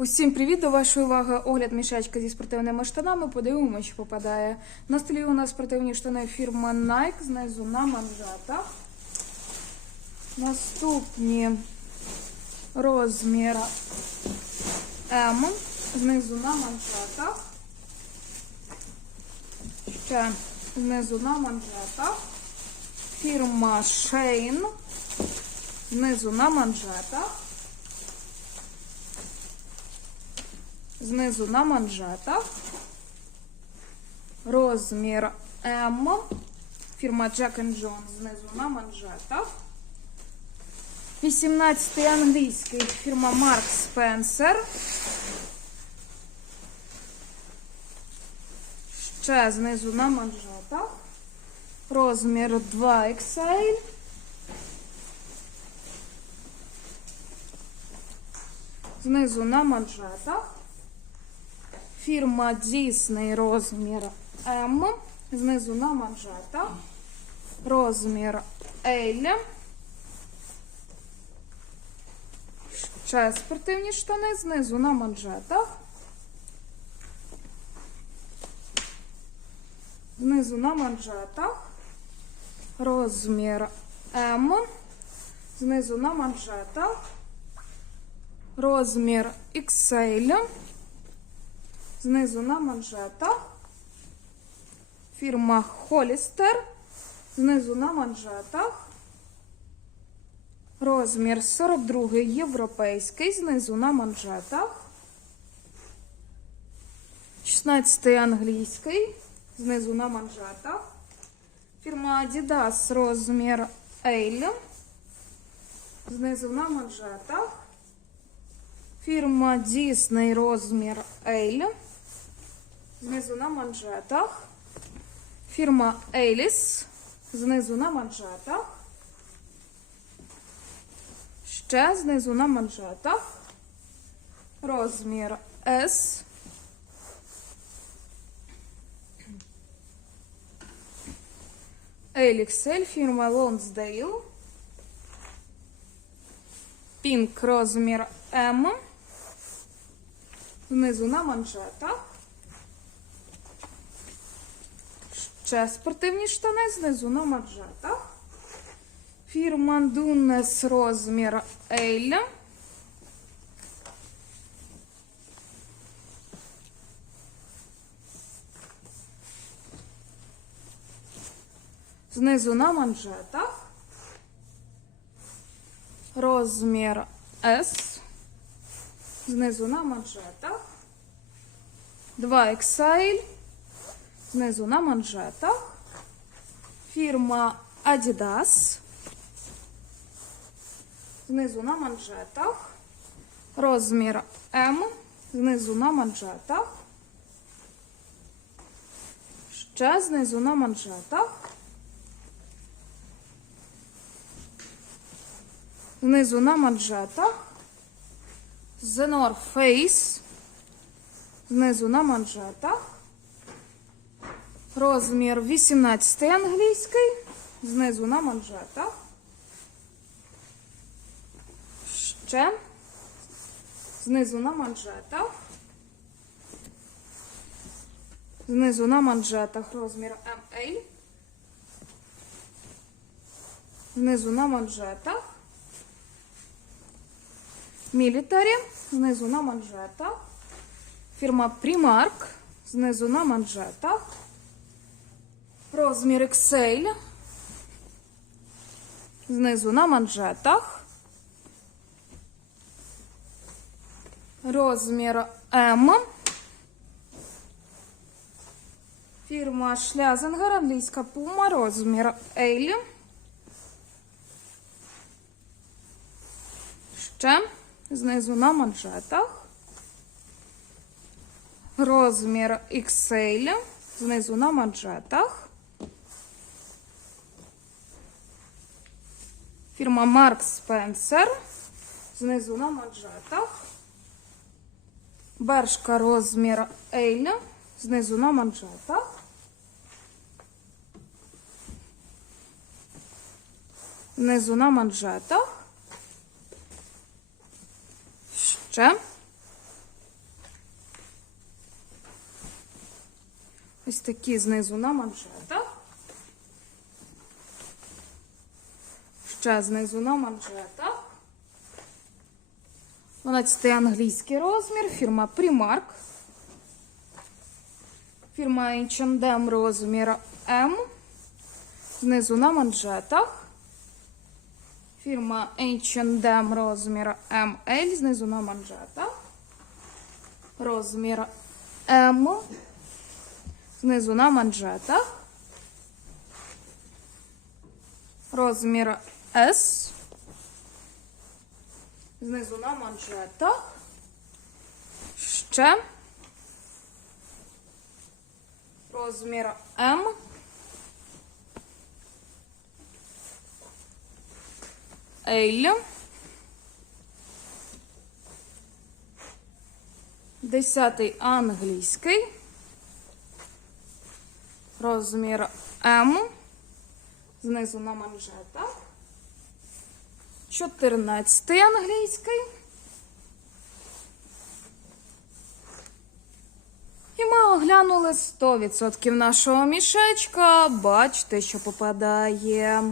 Усім привіт! До вашої уваги огляд мішечка зі спортивними штанами. Подивимося, що попадає. На столі у нас спортивні штани фірма Nike, знизу на манжетах. Наступні розмір М, знизу на манжетах. Ще знизу на манжетах. Фірма Shane, знизу на манжетах. Знизу на манжетах. Розмір М. Фірма Jack Jones знизу на манжетах. 18 англійський фірма Mark Spencer. Ще знизу на манжетах. Розмір 2XL. Знизу на манжетах. Фірма Disney розмір М. Знизу на манжетах. Розмір L. Ще спортивні штани знизу на манжетах. Знизу на манжетах. Розмір М. Знизу на манжетах. Розмір XL. Знизу на манжетах. Фірма Холістер. Знизу на манжетах. Розмір 42 європейський. Знизу на манжетах. 16 англійський. Знизу на манжетах. Фірма Adidas розмір L. Знизу на манжетах. Фірма Disney розмір L. Знизу на манжетах. Фірма Еліс. Знизу на манжетах. Ще знизу на манжетах. Розмір S. Еліксель, фірма Lonsdale. Пінк розмір М. Знизу на манжетах. Ще спортивні штани знизу на манжетах. Фірма Дунес розмір L. Знизу на манжетах. Розмір S. Знизу на манжетах. 2 XL. Знизу на манжетах. Фірма Adidas. Знизу на манжетах. Розмір М. Знизу на манжетах. Ще знизу на манжетах. Знизу на манжетах. North Face. Знизу на манжетах. Розмір 18 англійський. Знизу на манжетах. Ще. Знизу на манжетах. Знизу на манжетах розмір ML. Знизу на манжетах. Мілітарі. Знизу на манжетах. Фірма Primark. Знизу на манжетах. Розмір XL. Знизу на манжетах. Розмір М. Фірма Шлязенгер, англійська пума, розмір L. Ще знизу на манжетах. Розмір XL. Знизу на манжетах. Фірма Марк Спенсер. Знизу на манжетах. Бершка розмір L. Знизу на манжетах. Знизу на манжетах. Ще. Ось такі знизу на манжетах. Ще знизу на манжетах. 12 англійський розмір, фірма Primark. Фірма H&M розмір М. Знизу на манжетах. Фірма H&M розмір ML. Знизу на манжетах. Розмір М. Знизу на манжетах. Розмір S. Знизу на манжетах. Ще. Розмір М. L. Десятий англійський. Розмір М. Знизу на манжетах. Чотирнадцятий англійський. І ми оглянули 100% нашого мішечка. Бачите, що попадає.